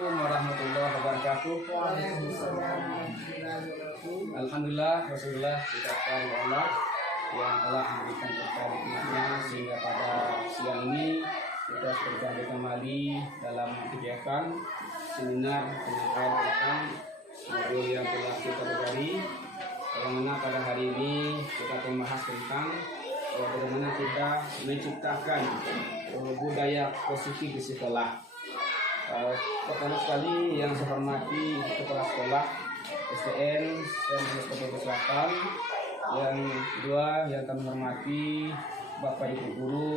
Warahmatullahi wabarakatuh. Alhamdulillah, Rasulullah kita kepada Allah yang telah memberikan berkah nikmatnya sehingga pada siang ini kita berjumpa kembali dalam kegiatan seminar penyampaian tentang modul yang telah kita pelajari. Yang mana pada hari ini kita membahas tentang bagaimana kita menciptakan budaya positif di sekolah. Pertama sekali yang saya hormati kepala sekolah STN Kabupaten Selatan, yang kedua yang kami hormati Bapak Ibu guru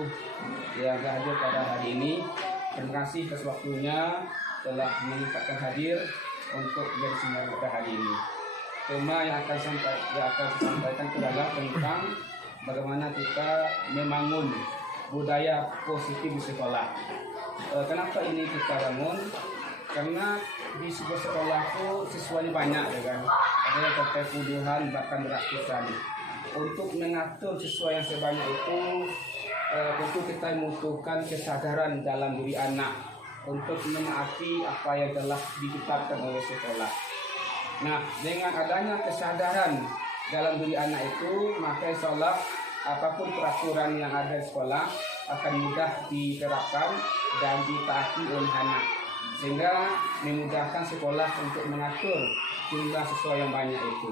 yang hadir pada hari ini. Terima kasih atas waktunya telah menyempatkan hadir untuk menjadi seminar pada hari ini. Tema yang akan disampaikan adalah tentang bagaimana kita membangun budaya positif di sekolah. Kenapa ini kita bangun? Karena di sebuah sekolah itu siswanya banyak, ya kan? Ada yang sampai puluhan bahkan ratusan. Untuk mengatur siswa yang sebanyak itu, tentu kita membutuhkan kesadaran dalam diri anak untuk menaati apa yang telah ditetapkan oleh sekolah. Nah, dengan adanya kesadaran dalam diri anak itu, maka insya Allah apapun peraturan yang ada di sekolah akan mudah diterapkan dan ditaati oleh anak, sehingga memudahkan sekolah untuk mengatur jumlah siswa yang banyak itu.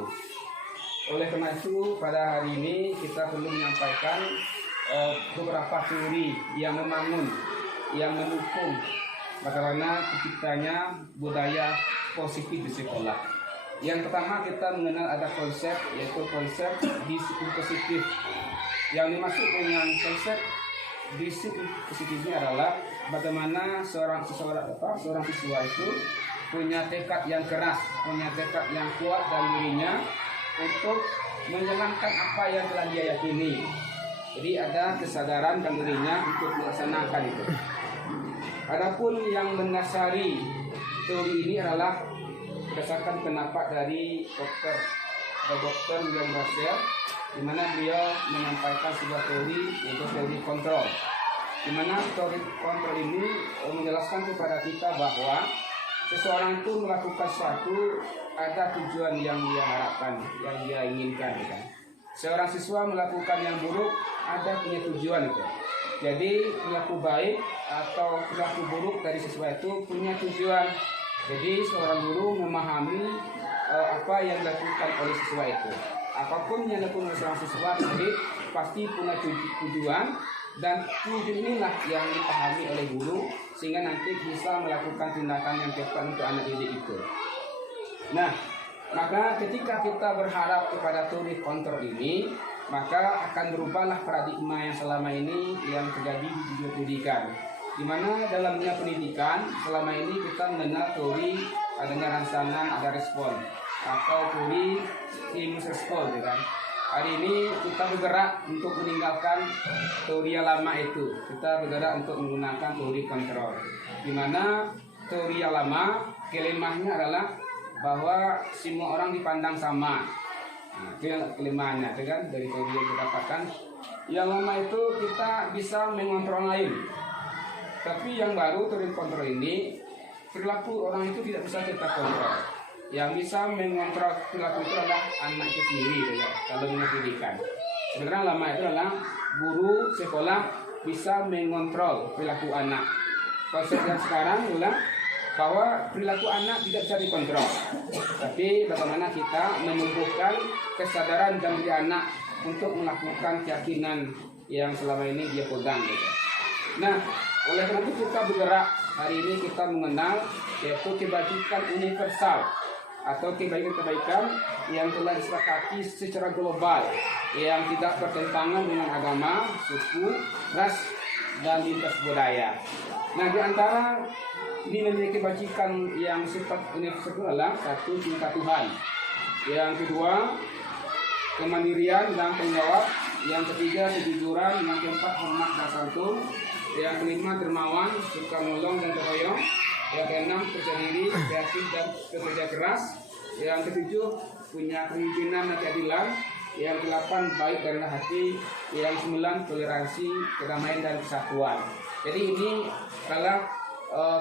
Oleh karena itu pada hari ini kita perlu menyampaikan beberapa teori yang membangun, yang mendukung bagaimana terciptanya budaya positif di sekolah. Yang pertama kita mengenal ada konsep, yaitu konsep disiplin positif. Yang dimaksud dengan konsep disiplin positif ini adalah bagaimana seorang siswa itu punya tekad yang keras, punya tekad yang kuat dalam dirinya untuk menjalankan apa yang telah dia yakini. Jadi ada kesadaran dalam dirinya untuk melaksanakan itu. Adapun yang mendasari teori ini adalah berdasarkan pendapat dari Dr. William Russell, di mana beliau menyampaikan sebuah teori, yaitu teori kontrol. Di mana teori kontrol ini menjelaskan kepada kita bahwa seseorang itu melakukan sesuatu ada tujuan yang dia harapkan, yang dia inginkan, kan? Seorang siswa melakukan yang buruk ada punya tujuan itu. Jadi perilaku baik atau perilaku buruk dari siswa itu punya tujuan. Jadi seorang guru memahami apa yang dilakukan oleh siswa itu. Apapun yang dilakukan oleh seorang siswa jadi pasti punya tujuan, dan tujuan inilah yang dipahami oleh guru sehingga nanti bisa melakukan tindakan yang tepat untuk anak didik itu. Nah, maka ketika kita berharap kepada teori kontrol ini, maka akan berubahlah paradigma yang selama ini yang terjadi di dunia pendidikan. Di mana dalam dunia pendidikan selama ini kita mengenal teori adanya rangsangan, ada respon, atau teori stimulus respon, kan? Hari ini kita bergerak untuk meninggalkan teori yang lama itu. Kita bergerak untuk menggunakan teori kontrol. Di mana teori yang lama kelemahnya adalah bahwa semua orang dipandang sama. Nah, itu yang kelemahannya, kan? Dari teori yang kita dapatkan. Yang lama itu kita bisa mengontrol lain. Tapi yang baru teori kontrol ini, perilaku orang itu tidak bisa kita kontrol. Yang bisa mengontrol perilaku itu adalah anak itu sendiri, ya, kalau pendidikan. Sebenarnya lama itu adalah guru sekolah bisa mengontrol perilaku anak. Konsep yang sekarang adalah bahwa perilaku anak tidak bisa dikontrol. Tapi bagaimana kita menumbuhkan kesadaran dalam diri anak untuk melakukan keyakinan yang selama ini dia pegang, gitu. Nah, oleh karena itu kita bergerak hari ini kita mengenal yaitu kebajikan universal atau kebaikan-kebaikan yang telah disepakati secara global yang tidak bertentangan dengan agama, suku, ras, dan lintas budaya. Nah, di antara nilai kebajikan yang sifat universal adalah satu, cinta Tuhan. Yang kedua, kemandirian dan tanggung jawab. Yang ketiga, kejujuran. Yang keempat, hormat dan santun. Yang kelima, dermawan, suka menolong dan tertoyong. Yang keenam, percaya diri, kreatif dan bekerja keras. Yang ketujuh, punya kepemimpinan dan keadilan. Yang kedelapan, baik dan rendah hati. Yang sembilan, toleransi, kedamaian dan kesatuan. Jadi ini adalah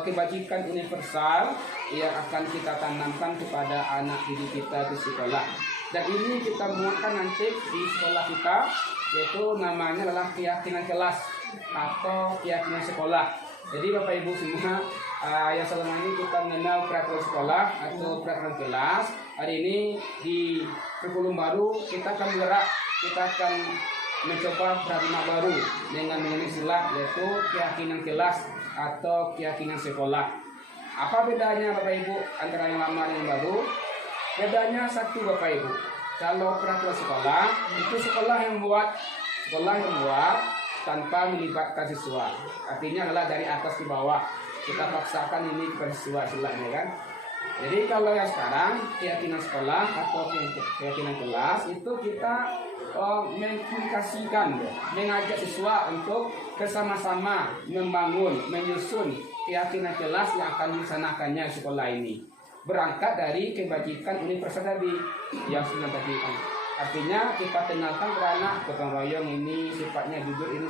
kebajikan universal yang akan kita tanamkan kepada anak didik kita di sekolah. Dan ini kita muatkan nanti di sekolah kita, yaitu namanya adalah keyakinan kelas atau keyakinan sekolah. Jadi Bapak Ibu semua yang selama ini kita mengenal peraturan sekolah atau peraturan kelas, hari ini di kurikulum baru kita akan bergerak, kita akan mencoba paradigma baru dengan mengenai istilah yaitu keyakinan kelas atau keyakinan sekolah. Apa bedanya Bapak Ibu antara yang lama dan yang baru? Bedanya satu Bapak Ibu. Kalau peraturan sekolah itu sekolah yang buat tanpa melibatkan siswa. Artinya adalah dari atas ke bawah. Kita paksakan ini kepada siswa istilahnya kan. Jadi kalau yang sekarang keyakinan sekolah atau keyakinan kelas itu kita mengkomunikasikan, mengajak siswa untuk bersama-sama membangun, menyusun keyakinan kelas yang akan dilaksanakannya sekolah ini. Berangkat dari kebajikan universal tadi yang sudah tadi. Artinya kita kenalkan ke anak gotong royong ini sifatnya jujur ini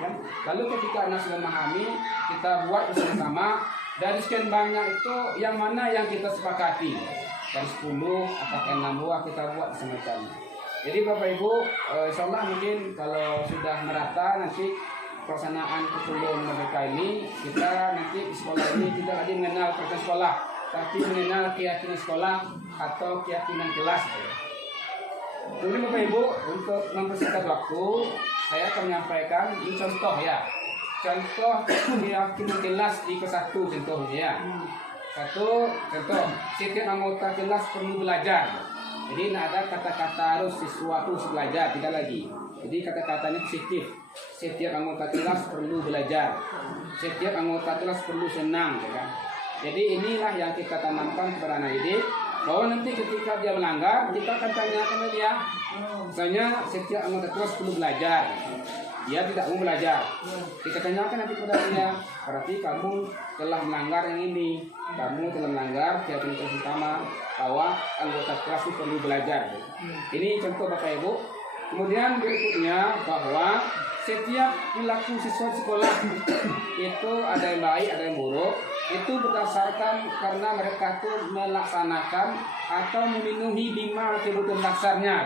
kan. Lalu ketika anak sudah memahami, kita buat bersama-sama. Dari sekian banyak itu yang mana yang kita sepakati? Dari 10 atau 6 buah kita buat semacam. Jadi Bapak Ibu, insyaallah mungkin kalau sudah merata nanti pelaksanaan kurikulum mereka ini, kita nanti di sekolah ini tidak lagi mengenal peraturan sekolah, tapi mengenal keyakinan sekolah atau keyakinan kelas. Kemudian Bapak Ibu, untuk mempersingkat waktu, saya akan menyampaikan ini contoh ya. Contoh keyakinan kelas di kelas 1 contohnya ya. Satu contoh, setiap anggota kelas perlu belajar. Jadi tidak ada kata-kata harus siswa harus belajar, tidak lagi. Jadi kata-katanya positif. Setiap anggota kelas perlu belajar. Setiap anggota kelas perlu senang, ya kan? Jadi inilah yang kita tanamkan kepada anak didik, bahwa nanti ketika dia melanggar, kita akan tanyakan ke dia. Misalnya setiap anggota kelas perlu belajar. Dia tidak mau belajar. Kita tanyakan nanti kepada dia, berarti kamu telah melanggar yang ini. Kamu telah melanggar keyakinan kelas utama bahwa anggota kelas itu perlu belajar. Ini contoh Bapak Ibu. Kemudian berikutnya bahwa setiap perilaku siswa sekolah itu ada yang baik, ada yang buruk. Itu berdasarkan karena mereka itu melaksanakan atau memenuhi 5 kebutuhan dasarnya.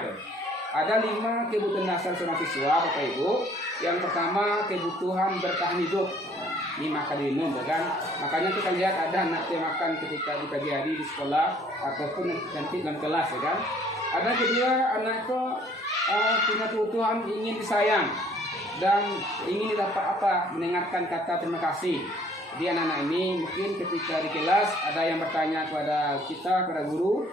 Ada 5 kebutuhan dasar seorang siswa Bapak Ibu. Yang pertama kebutuhan bertahan hidup. Ini makan minum, kan? Makanya kita lihat ada anak yang makan ketika di pagi hari di sekolah ataupun nanti dalam kelas, ya kan? Ada kedua anak itu punya kebutuhan ingin disayang dan ingin dapat mendengarkan kata terima kasih. Jadi anak-anak ini mungkin ketika di kelas ada yang bertanya kepada kita, kepada guru,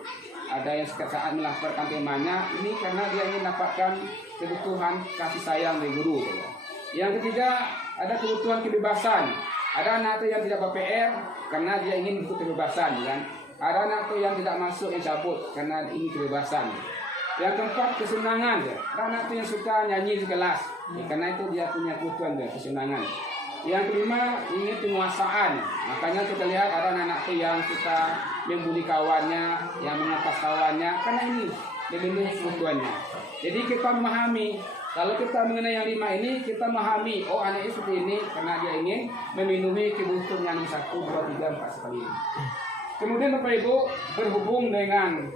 ada yang saat melaporkan temanya, ini karena dia ingin dapatkan kebutuhan kasih sayang dari guru. Yang ketiga, ada kebutuhan kebebasan. Ada anak itu yang tidak ber-PR karena dia ingin kebebasan, kan? Ada anak itu yang tidak masuk, yang cabut karena ingin kebebasan. Yang keempat, kesenangan. Ada anak itu yang suka nyanyi di kelas, karena itu dia punya kebutuhan kesenangan. Yang kelima, ini penguasaan. Makanya kita lihat ada anak-anak itu yang suka membuli kawannya, yang mengatas kawannya, karena ini memenuhi kebutuhannya. Jadi kita memahami, kalau kita mengenai yang 5 ini, kita memahami, oh anak ini seperti ini karena dia ingin memenuhi kebutuhan yang 1, 2, 3, 4 sekali. Kemudian Bapak Ibu, berhubung dengan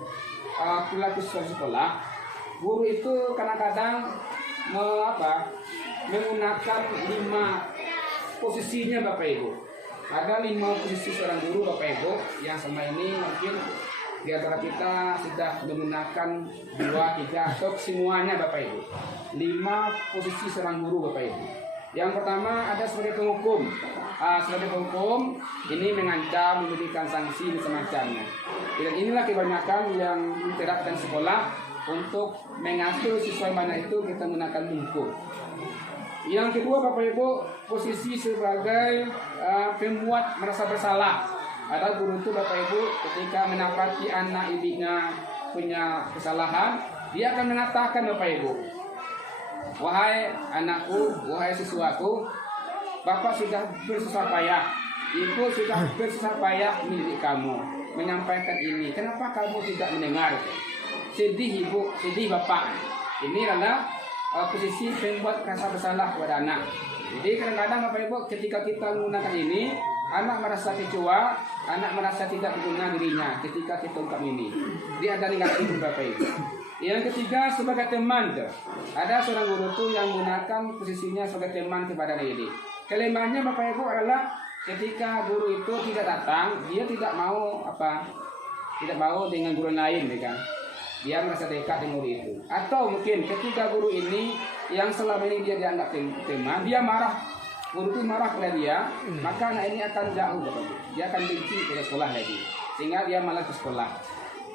perilaku sekolah, guru itu kadang-kadang menggunakan 5 posisinya Bapak Ibu. Ada 5 posisi seorang guru Bapak Ibu yang sama ini mungkin di antara kita sudah menggunakan 2, 3 atau semuanya Bapak Ibu. 5 posisi seorang guru Bapak Ibu. Yang pertama ada sebagai penghukum. Sebagai penghukum ini mengancam, memberikan sanksi dan semacamnya. Dan inilah kebanyakan yang diterapkan sekolah untuk mengatur siswa yang banyak itu kita menggunakan penghukum. Yang kedua Bapak Ibu, posisi sebagai pembuat merasa bersalah. Ada guru itu Bapak Ibu ketika mendapati anak didiknya punya kesalahan, dia akan mengatakan Bapak Ibu, wahai anakku, wahai siswaku, Bapak sudah bersusah payah, Ibu sudah bersusah payah mendidik kamu, menyampaikan ini, kenapa kamu tidak mendengar? Sedih Ibu, sedih Bapak. Ini adalah posisi pembuat rasa bersalah kepada anak. Jadi kadang-kadang Bapak Ibu ketika kita menggunakan ini, anak merasa kecewa, anak merasa tidak berguna dirinya ketika kita ungkap ini. Dia ada negatif Bapak Ibu. Yang ketiga sebagai teman tuh. Ada seorang guru tuh yang menggunakan posisinya sebagai teman kepada didik. Kelemahannya Bapak Ibu adalah ketika guru itu tidak datang, dia tidak mau tidak mau dengan guru lain, ya kan? Dia merasa dekat dengan guru itu. Atau mungkin ketika guru ini yang selama ini dia dianggap teman, dia marah. Guru itu marah pada dia, maka anak ini akan jauh, Bapak Ibu. Dia akan benci ke sekolah lagi, sehingga dia malas ke sekolah.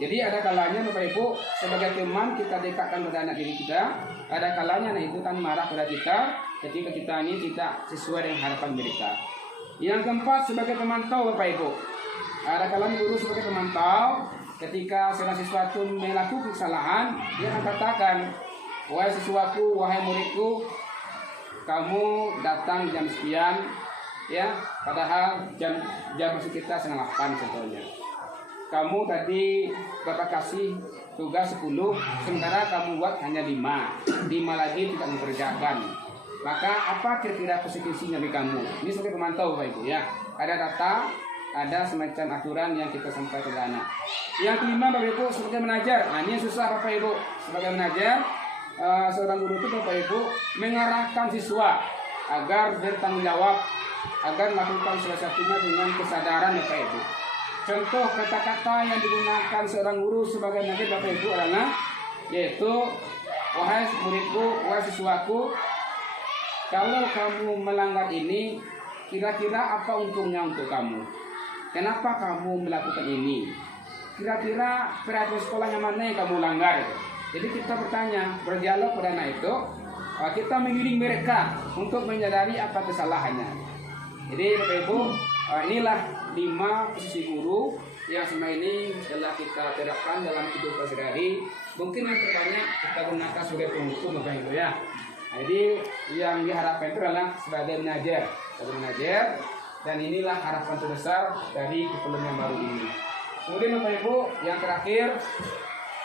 Jadi ada kalanya Bapak Ibu sebagai teman kita dekatkan pada anak diri kita. Ada kalanya anak itu kan marah pada kita ketika kita ini tidak sesuai dengan harapan mereka. Yang keempat sebagai pemantau Bapak Ibu. Ada kalanya guru sebagai pemantau ketika seorang siswaku melakukan kesalahan, dia akan katakan, wahai siswaku, wahai muridku, kamu datang jam sekian, ya, padahal jam masuk kita setengah 8 contohnya. Kamu tadi Bapak kasih tugas 10, sementara kamu buat hanya 5 lagi tidak mengerjakan. Maka apa kira-kira konsekuensinya bagi kamu? Ini sebagai pemantau Bapak Ibu ya. Ada data, ada semacam aturan yang kita sampaikan ke anak. Yang kelima Bapak Ibu sebagai menajar. Nah ini yang susah Bapak Ibu. Sebagai menajar, seorang guru itu Bapak Ibu mengarahkan siswa agar bertanggung jawab, agar melakukan salah satunya dengan kesadaran Bapak Ibu. Contoh kata-kata yang digunakan seorang guru sebagai menajar Bapak Ibu adalah yaitu, wahai muridku, wahai siswaku, kalau kamu melanggar ini, kira-kira apa untungnya untuk kamu? Kenapa kamu melakukan ini? Kira-kira peraturan sekolahnya mana yang kamu langgar? Jadi kita bertanya, berdialog pada anak itu, kita mengiring mereka untuk menyadari apa kesalahannya. Jadi Bapak Ibu, inilah 5 posisi guru yang selama ini telah kita terapkan dalam kehidupan sehari-hari. Mungkin yang terbanyak kita gunakan sebagai penghukum Bapak Ibu ya. Jadi yang diharapkan itu adalah sebagai menajar, dan inilah harapan terbesar dari kurikulum yang baru ini. Kemudian Bapak Ibu, yang terakhir,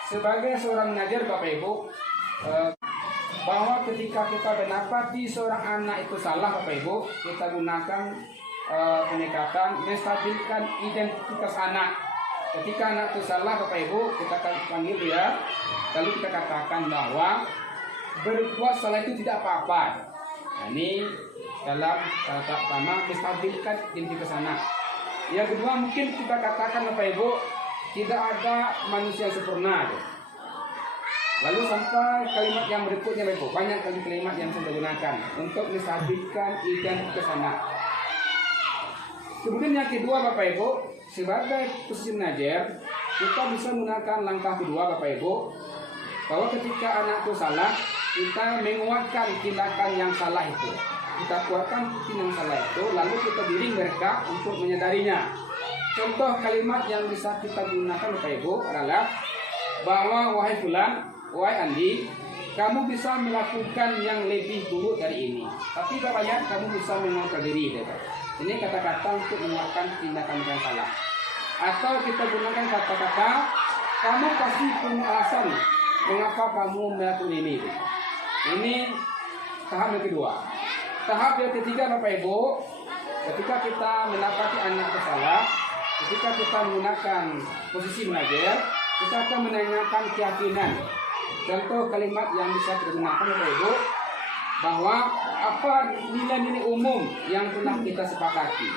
sebagai seorang menajar Bapak Ibu, bahwa ketika kita mendapati seorang anak itu salah Bapak Ibu, kita gunakan pendekatan menstabilkan identitas anak. Ketika anak itu salah Bapak Ibu, kita akan panggil dia, lalu kita katakan bahwa berbuat salah itu tidak apa-apa. Nah, ini dalam kata pertama menstabilkan identitas anak. Yang kedua mungkin kita katakan Bapak Ibu, tidak ada manusia yang sempurna. Lalu sampai kalimat yang berikutnya Bapak Ibu, banyak kali kalimat yang saya gunakan untuk menstabilkan identitas anak. Kemudian yang kedua Bapak Ibu, sebagai posisi menajar, kita bisa menggunakan langkah kedua Bapak Ibu, bahwa ketika anak itu salah, kita menguatkan tindakan yang salah itu. Kita kuatkan tindakan yang salah itu, lalu kita giring mereka untuk menyadarinya. Contoh kalimat yang bisa kita gunakan Bapak Ibu adalah bahwa wahai fulan, wahai Andi, kamu bisa melakukan yang lebih buruk dari ini, tapi Bapak ya, kamu bisa mengontrol diri. Ini kata-kata untuk menguatkan tindakan yang salah. Atau kita gunakan kata-kata, kamu pasti punya alasan mengapa kamu melakukan ini. Ini tahap yang kedua. Tahap yang ketiga Bapak Ibu, ketika kita mendapati anak bersalah, ketika kita menggunakan posisi menajar, kita akan menanyakan keyakinan. Contoh kalimat yang bisa kita gunakan Bapak Ibu, bahwa apa nilai-nilai umum yang telah kita sepakati,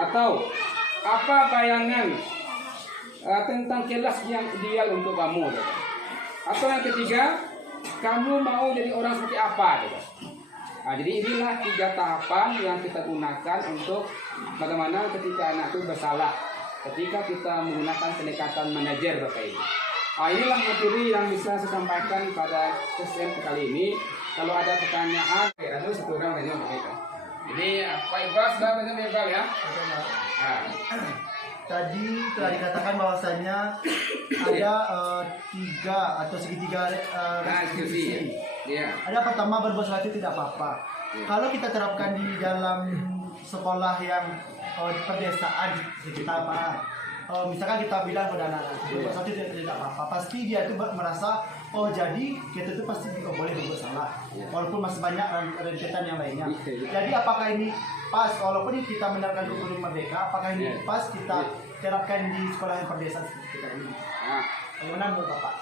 atau apa bayangan tentang kelas yang ideal untuk kamu. Atau yang ketiga, kamu mau jadi orang seperti apa? Nah, jadi inilah 3 tahapan yang kita gunakan untuk bagaimana ketika anak itu bersalah, ketika kita menggunakan pendekatan manajer Bapak Ibu. Nah, inilah materi yang bisa saya sampaikan pada sesi kali ini. Kalau ada pertanyaan, ada 1 orang tanya Bapak. Jadi Pak Iqbal sudah tanya Pak Iqbal ya? Nah. Tadi telah dikatakan bahwasanya ada 3 atau segitiga diskusi. Ya. Ada pertama, berbuat salah itu tidak apa-apa. Ya. Kalau kita terapkan di dalam sekolah yang pedesaan kita apa? Misalkan kita bilang pada anak-anak berbuat salah itu tidak apa-apa, pasti dia itu merasa oh jadi kita itu pasti juga boleh berbuat salah, walaupun masih banyak rentetan yang lainnya. Jadi apakah ini pas, walaupun kita menerapkan kurikulum merdeka, apakah ini pas kita terapkan di sekolah yang perdesaan seperti kita ini? Bagaimana menurut Bapak?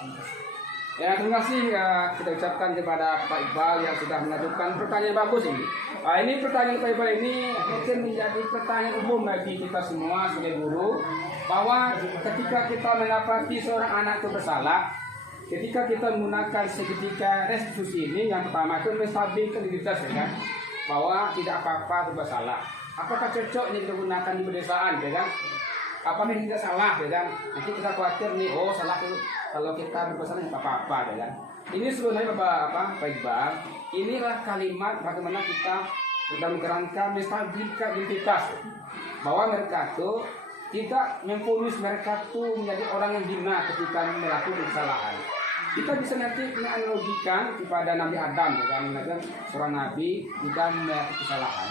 Ya, terima kasih kita ucapkan kepada Pak Iqbal yang sudah mengajukan pertanyaan bagus ini. Ini pertanyaan Pak Iqbal ini mungkin menjadi pertanyaan umum bagi kita semua sebagai guru, bahwa ketika kita mendapati seorang anak itu bersalah, ketika kita menggunakan seketika restitusi ini, yang pertama itu menstabilkan identitas, ya kan? Bahwa tidak apa-apa berbuat salah. Apakah cocok ini digunakan di pedesaan, ya kan? Apakah ini tidak salah, ya kan? Nanti kita khawatir nih, oh salah itu kalau kita berbuat salah tidak apa-apa, ya kan? Ini sebenarnya Pak Iqbal, inilah kalimat bagaimana kita dalam kerangka menstabilkan identitas, bahwa mereka itu tidak memfonis mereka itu menjadi orang yang hina ketika melakukan kesalahan. Kita bisa nanti menganalogikan kepada Nabi Adam, ya kan? Seorang nabi tidak melakukan kesalahan.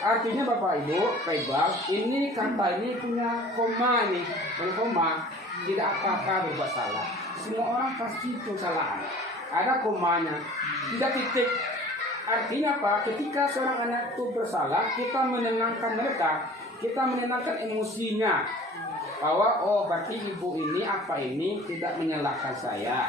Artinya Bapak Ibu, Pak Iqbal, ini kata ini punya koma nih, punya koma, tidak apa-apa berbuat salah. Semua orang pasti kesalahan. Ada komanya, tidak titik. Artinya apa? Ketika seorang anak itu bersalah, kita menenangkan mereka, kita menenangkan emosinya, bahwa oh berarti ibu ini apa ini tidak menyalahkan saya.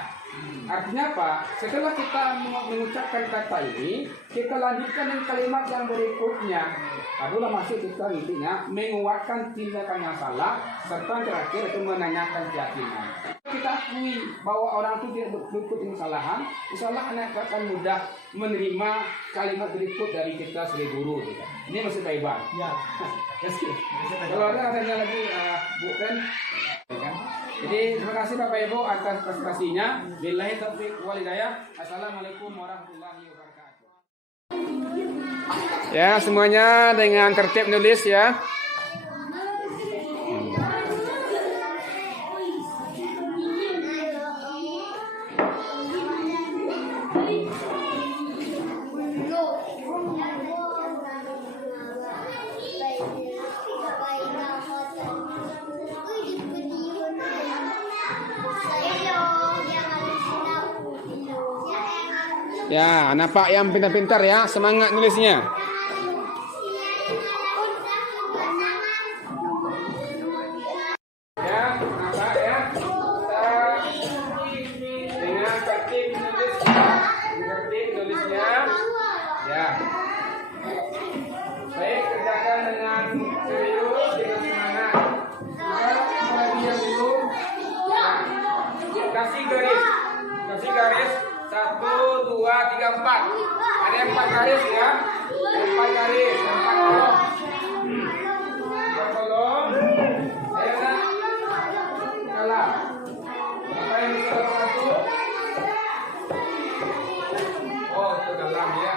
Artinya apa? Setelah kita mengucapkan kata ini, kita lanjutkan dengan kalimat yang berikutnya. Adalah maksud kita intinya menguatkan tindakan yang salah, serta terakhir itu menanyakan keyakinan. Kita akui bahwa orang itu tidak berbuat kesalahan, insya Allah anak akan mudah menerima kalimat berikut dari kita sebagai guru. Ini maksud Pak Iqbal. Ya. Kalau ada lagi bukan. Jadi terima kasih Bapak Ibu atas presentasinya. Billahi taufiq wal hidayah. Assalamualaikum warahmatullahi wabarakatuh. Ya, semuanya dengan tertib nulis ya. Ya, nampak yang pintar-pintar ya, semangat nulisnya. Ya, nampak ya. Dengan tertib nulisnya, Ya. Baik, kerjakan dengan serius, dengan semangat. Mulai diam dulu. Kasih garis. 1, 2, 3, 4. Ada 4 garis ya. 4 garis, 4 kolom. 4 kolom. Ayo nak. Kalah. Apa yang bisa satu? Oh, itu dalam ya.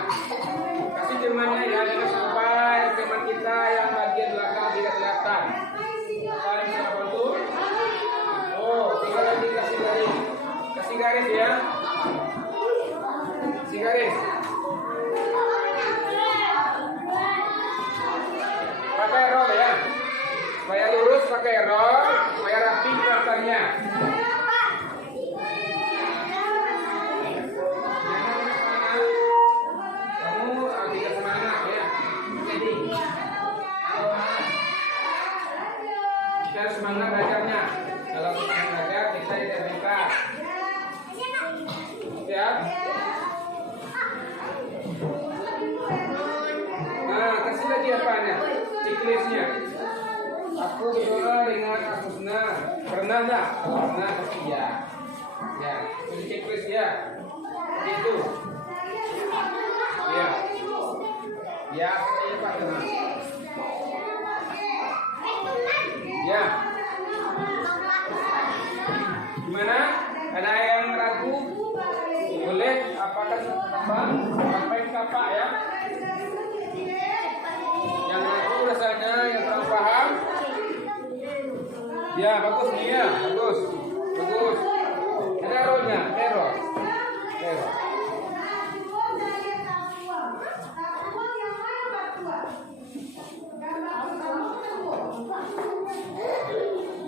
Kasih temannya ya, jangan sampai teman kita yang bagian belakang tidak kelihatan. Apa yang bisa bantu? Oh, tinggal lagi kasih garis. Kasih garis ya. Garis. Pakai roll ya. Supaya lurus pakai roll, supaya rapi gerakannya. Kamu agak semangat ya. Jadi kita harus semangat belajarnya. Kalau kita belajar kita tidak bengkak. Siap? Kasih lagi apanya? Checklistnya. Aku berdoa dengan Akusna. Pernah enggak? Kalau pernah pasti ya. Ya, itu checklist ya. Itu. Ya. Ya, saya Pak teman. Ya. Gimana? Ada yang ragu? Boleh apakah sampai Pak ya? Yang ragu rasanya, yang kurang paham? Ya, bagus nih ya, bagus. Ada errornya, error.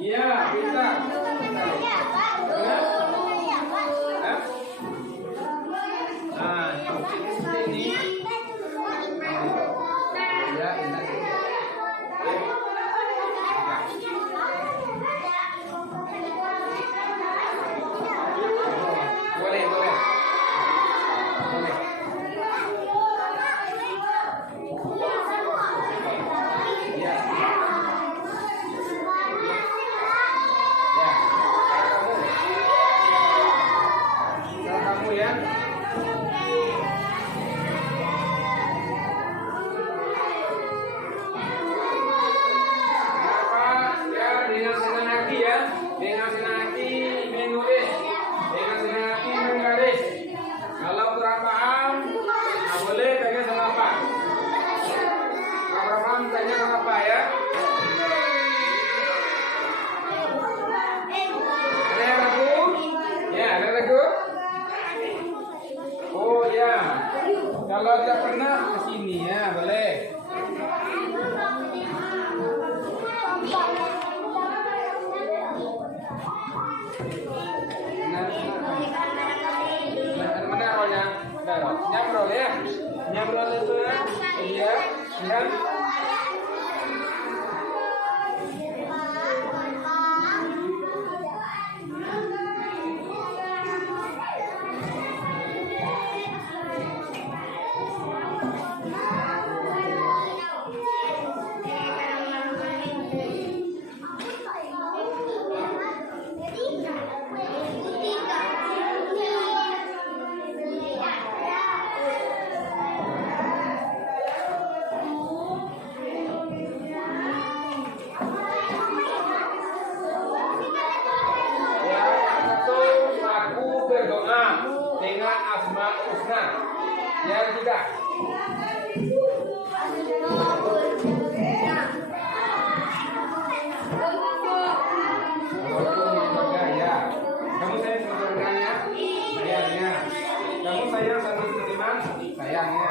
Iya, bisa. Hah? Ya. Dengan asma husna. Yang ketiga. Ya. Kamu sayang sama saudaranya? Sayangnya. Kamu sayang sama teman? Sayangnya.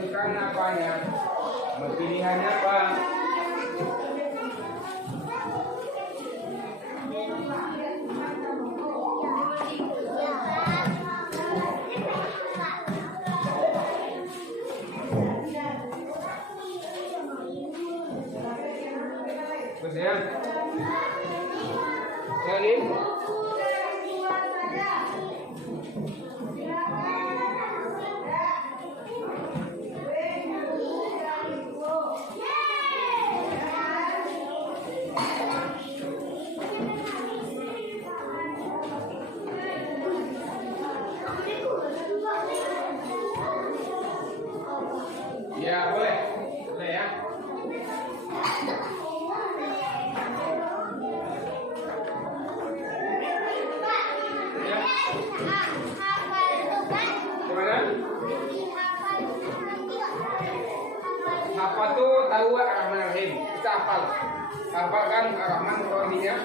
Bukan apanya? Pilihannya apa? Kemudian, sekali. Ya boleh, boleh ya. Gimana? Apa tuh tahu Ar-Rahman-Ar-Rahim? Kita hafal. Hafalkan Ar-Rahman Ar-Rahimnya.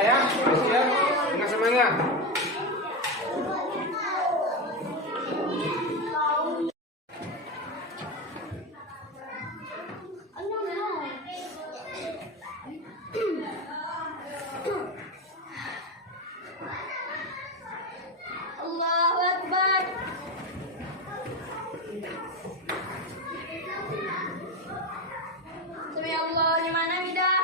Ya, siap dengan semangat. Allahu Akbar. Sami Allah liman hamidah.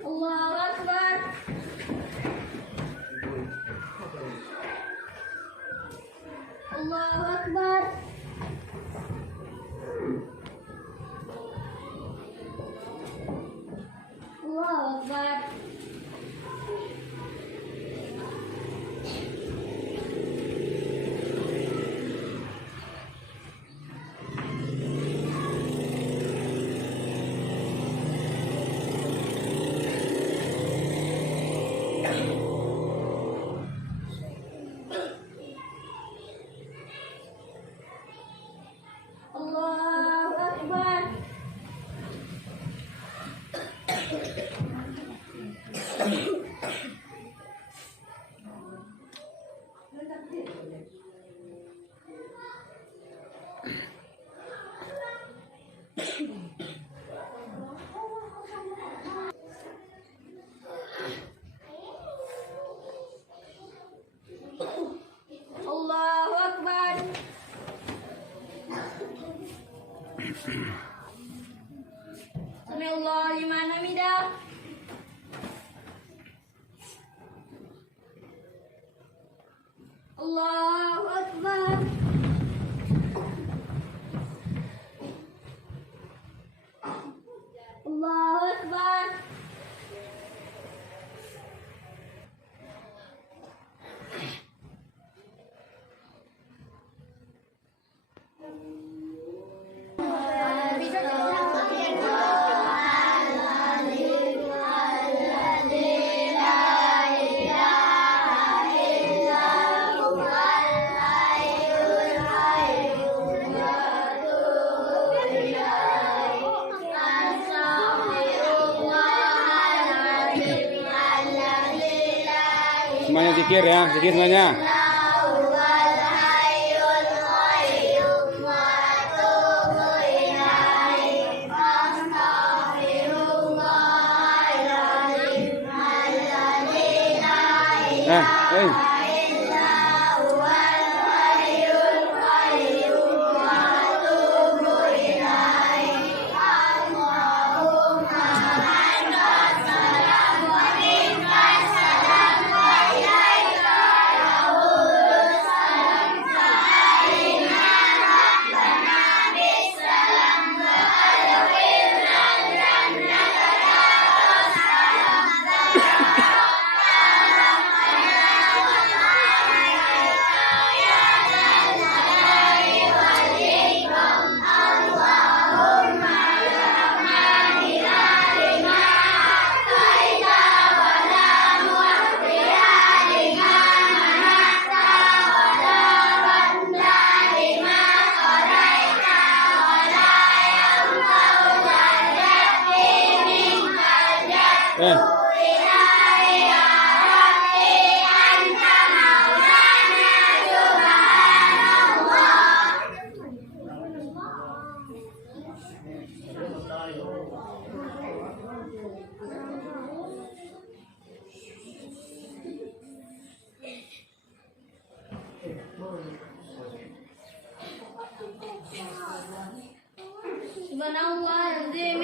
Allahu Akbar. Allahu Akbar. Allahu Akbar. Allahu Akbar. Sami'allahu liman hamidah. Allahu Akbar. Allahu Akbar. Semuanya zikir ya, zikir semuanya. Eh. Subhanallah azim.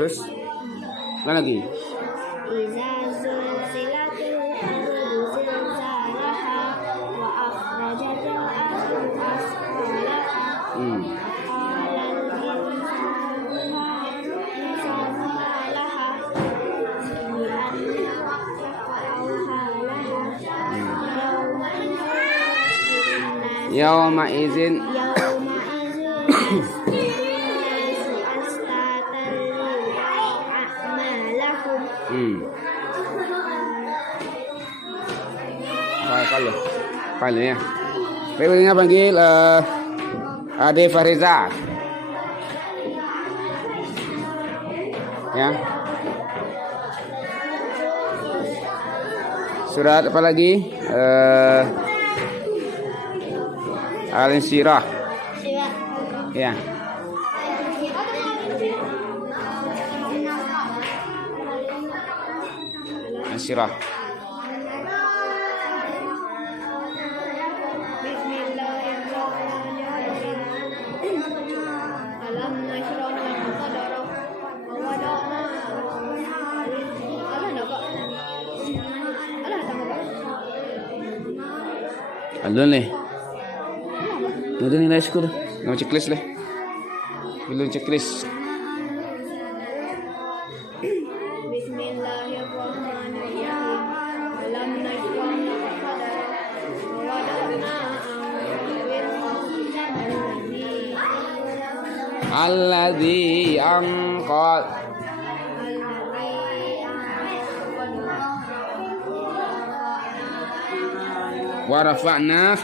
Terus mana lagi? Iza zulzilatil ardu zilzalaha wa akhrajatil ardu asqalaha qalal insanu ma laha bi anna rabbaka awhalaha yawma idzin Yauma izin يومئذ يصدر الناس أشتاتا ليروا أعمالهم File ya. Berikutnya panggil Ade Fariza. Ya. Surat apa lagi? Al-Insyirah. Ya. Al-Insyirah. Alam nashrah laka sadrak wa wada'na Allah nak kok Allah tak kok Alun nih. Itu nih nice kur. Mau checklist leh. Belum checklist. Bismillahirrahmanirrahim. Alam nashrah laka sadrak wa wada'na Alladzi angqad wa rafa'na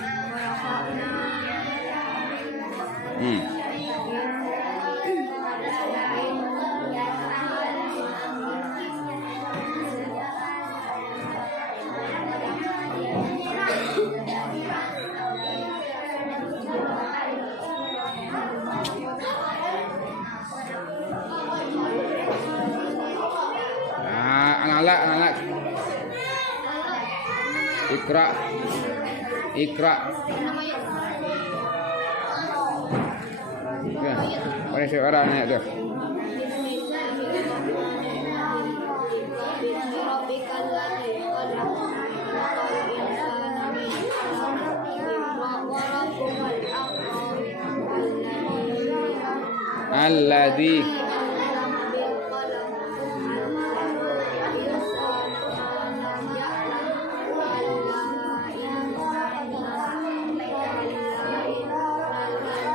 anak-anak Ikra ya, boleh suara anak tu alladzi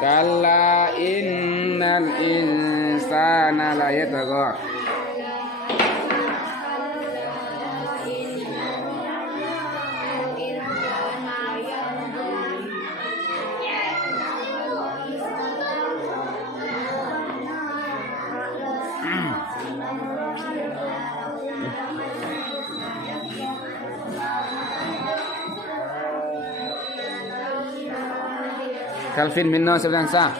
kalla innal insana la yatagha Kalvin minno sebelah sah.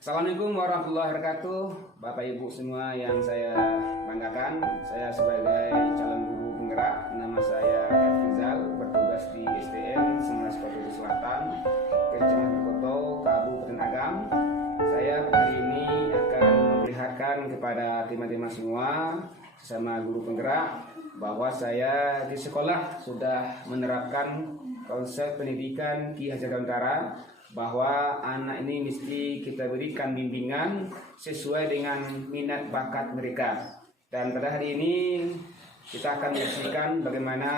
Assalamualaikum warahmatullahi wabarakatuh. Bapak Ibu semua yang saya banggakan, saya sebagai calon guru penggerak, nama saya Rizal, bertugas di STM Semarang Kota Selatan, Kecamatan Koto, Kabupaten Agam. Saya hari ini akan memperlihatkan kepada teman-teman semua sesama guru penggerak bahwa saya di sekolah sudah menerapkan konsep pendidikan Ki Hajar Dewantara, bahwa anak ini mesti kita berikan bimbingan sesuai dengan minat bakat mereka. Dan pada hari ini kita akan menyaksikan bagaimana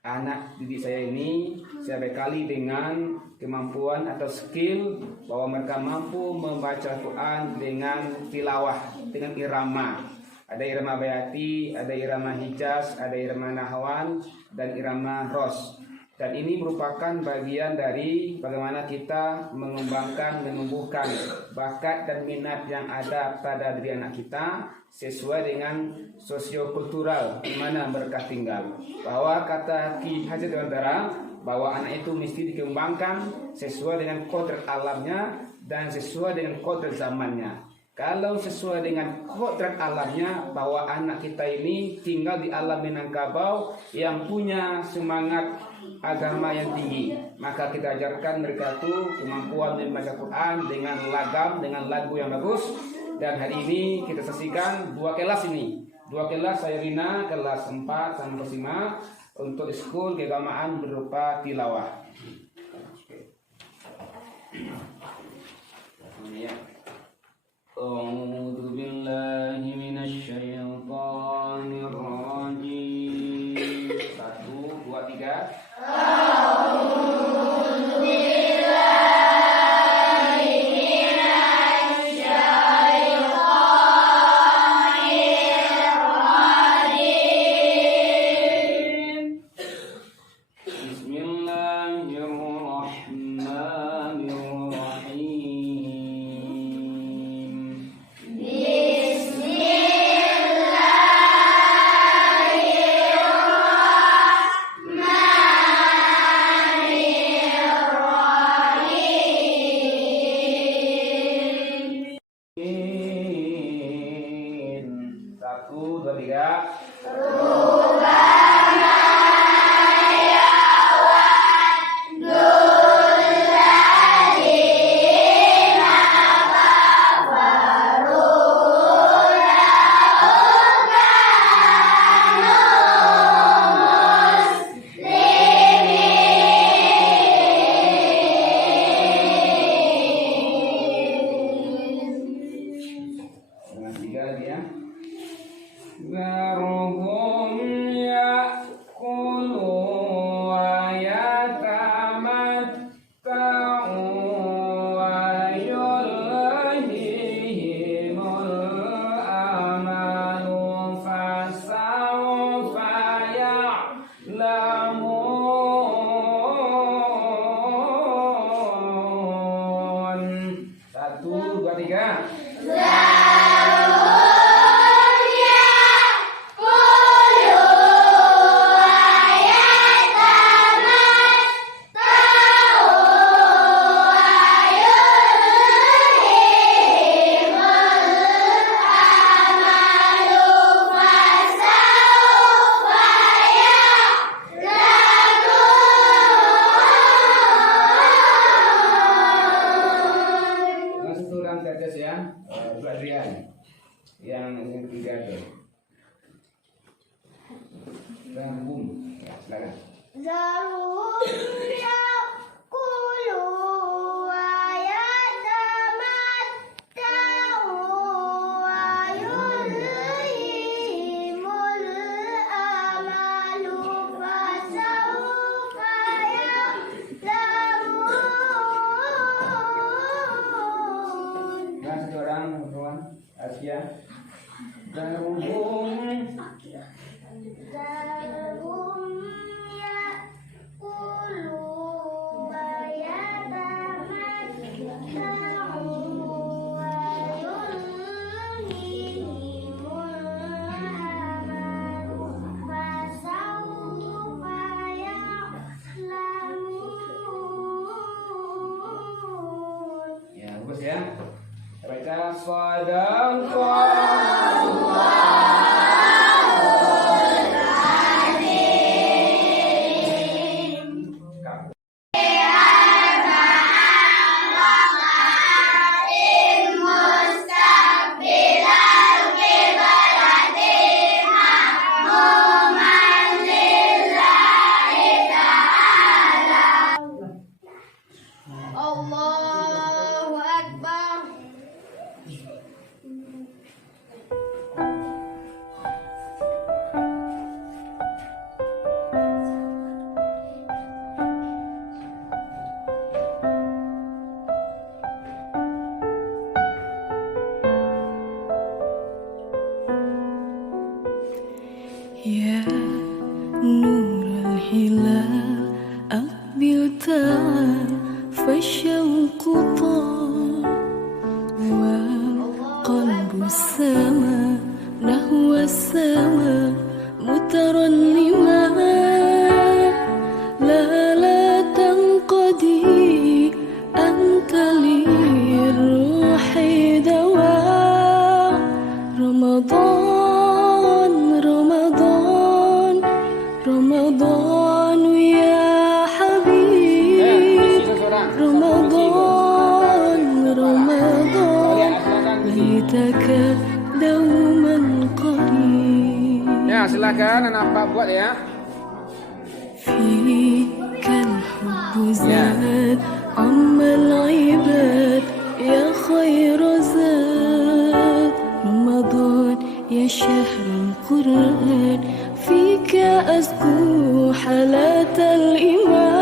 anak didik saya ini saya bekali dengan kemampuan atau skill bahwa mereka mampu membaca Quran dengan tilawah, dengan irama. Ada irama bayati, ada irama hijaz, ada irama nahwan, dan irama ros. Dan ini merupakan bagian dari bagaimana kita mengembangkan, menumbuhkan bakat dan minat yang ada pada diri anak kita sesuai dengan sosiokultural di mana mereka tinggal. Bahwa kata Ki Hajar Dewantara bahwa anak itu mesti dikembangkan sesuai dengan kodrat alamnya dan sesuai dengan kodrat zamannya. Kalau sesuai dengan kodrat alamnya bahwa anak kita ini tinggal di alam Minangkabau yang punya semangat agama yang tinggi, maka kita ajarkan mereka tuh kemampuan membaca Quran dengan lagam, dengan lagu yang bagus. Dan hari ini kita saksikan dua kelas ini. Dua kelas saya bina, kelas 4 sampai 5 untuk school keagamaan berupa tilawah. Ya. A'udzu billahi minasy syaithanir rajim. 1 2 3. Bismillahirrahmanirrahim. Satu, dua, tiga. Dengan tiga lagi ya. Zarhum ya'kulu wa yatamatta'u wa yulhihimul amalu fasawfa ya'lamun. Satu, dua, tiga. Masuk orang tetes ya, Bu Adrian. Yang ketiga itu. Rambum. Ya, silakan. Zarhum ya'kulu wa yatamatta'u wa yulhihimul amalu fasawfa ya'lamun. Nah, satu orang, teman Asia. Rambum. Zarhum ya'kulu wa yatamatta'u wa yulhihimul amalu fasawfa ya'lamun. Ya, bagus ya. Baca sadaqallah. Allahu Akbar. يا نور الهلال أقبل تعال فالشوق طال وقلب السماء نحو السماء مترنما لا تنقضي أنت لي الروح دواء رمضان رمضان رمضان يا حبيب رمضان رمضان ليتك دوما قريب Ya, silakan anak Pak buat ya. فيك الحب زاد عم العباد يا خير شهر القرآن فيك أزكو حالات الإيمان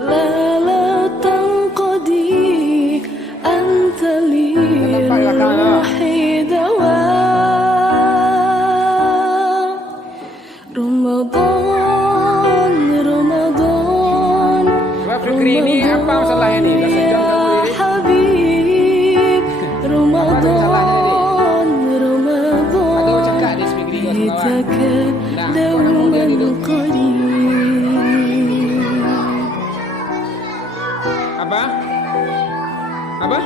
لا تنقضي أنت لي الروح دواء رمضان رمضان Fikri ini apa masalahnya nih? Udah sejam kamu يا ini. حبيب رمضان رمضان Atau cakap di Fikri gua sama kawan. ليتك Nah, دوما قريب Apa? Apa?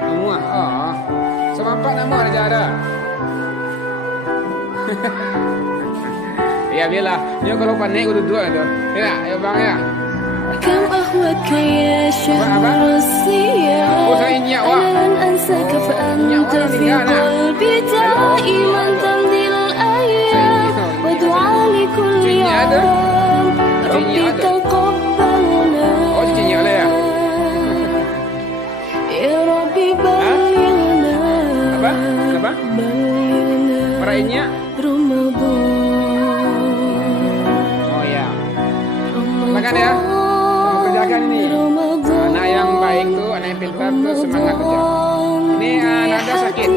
Semua? Oh. Sama empat nama aja ada. Ya biarlah. Dia kalau panik gua duduk itu. Ya, ayo bang ya. كم أهواك يا شهر الصيام Oh, saya nyiak, Wak. أنا لن أنساك Oh, فأنت nyiak, Wak, في nyiak, nak. قلبي دائما تمضي الأيام ودعاء لكل Nyiak ada? يوم ربي Nyiak ada? تقبلنا Oh, cincin nyiak lah ya. يا ربي بلغنا Apa? Apa? بلغنا Meraihnya? رمضان Oh ya. Silakan ya. Kamu kerjakan ini. Anak yang baik tuh, anak yang pintar tuh semangat kerja. Ini Nada sakit.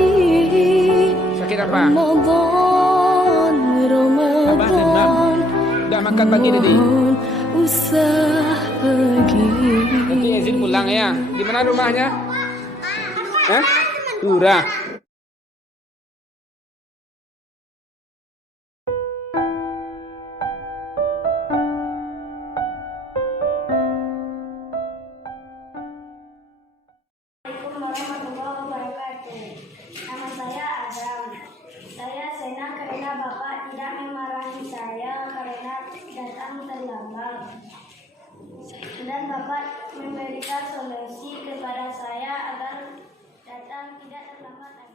Sakit apa? Apa? Demam. Udah makan pagi tadi. Nanti izin pulang ya. Di mana rumahnya? Hah? Turah. Assalamualaikum warahmatullahi wabarakatuh. Nama saya Adam. Saya senang karena Bapak tidak memarahi saya karena datang terlambat. Dan Bapak memberikan solusi kepada saya agar datang tidak terlambat.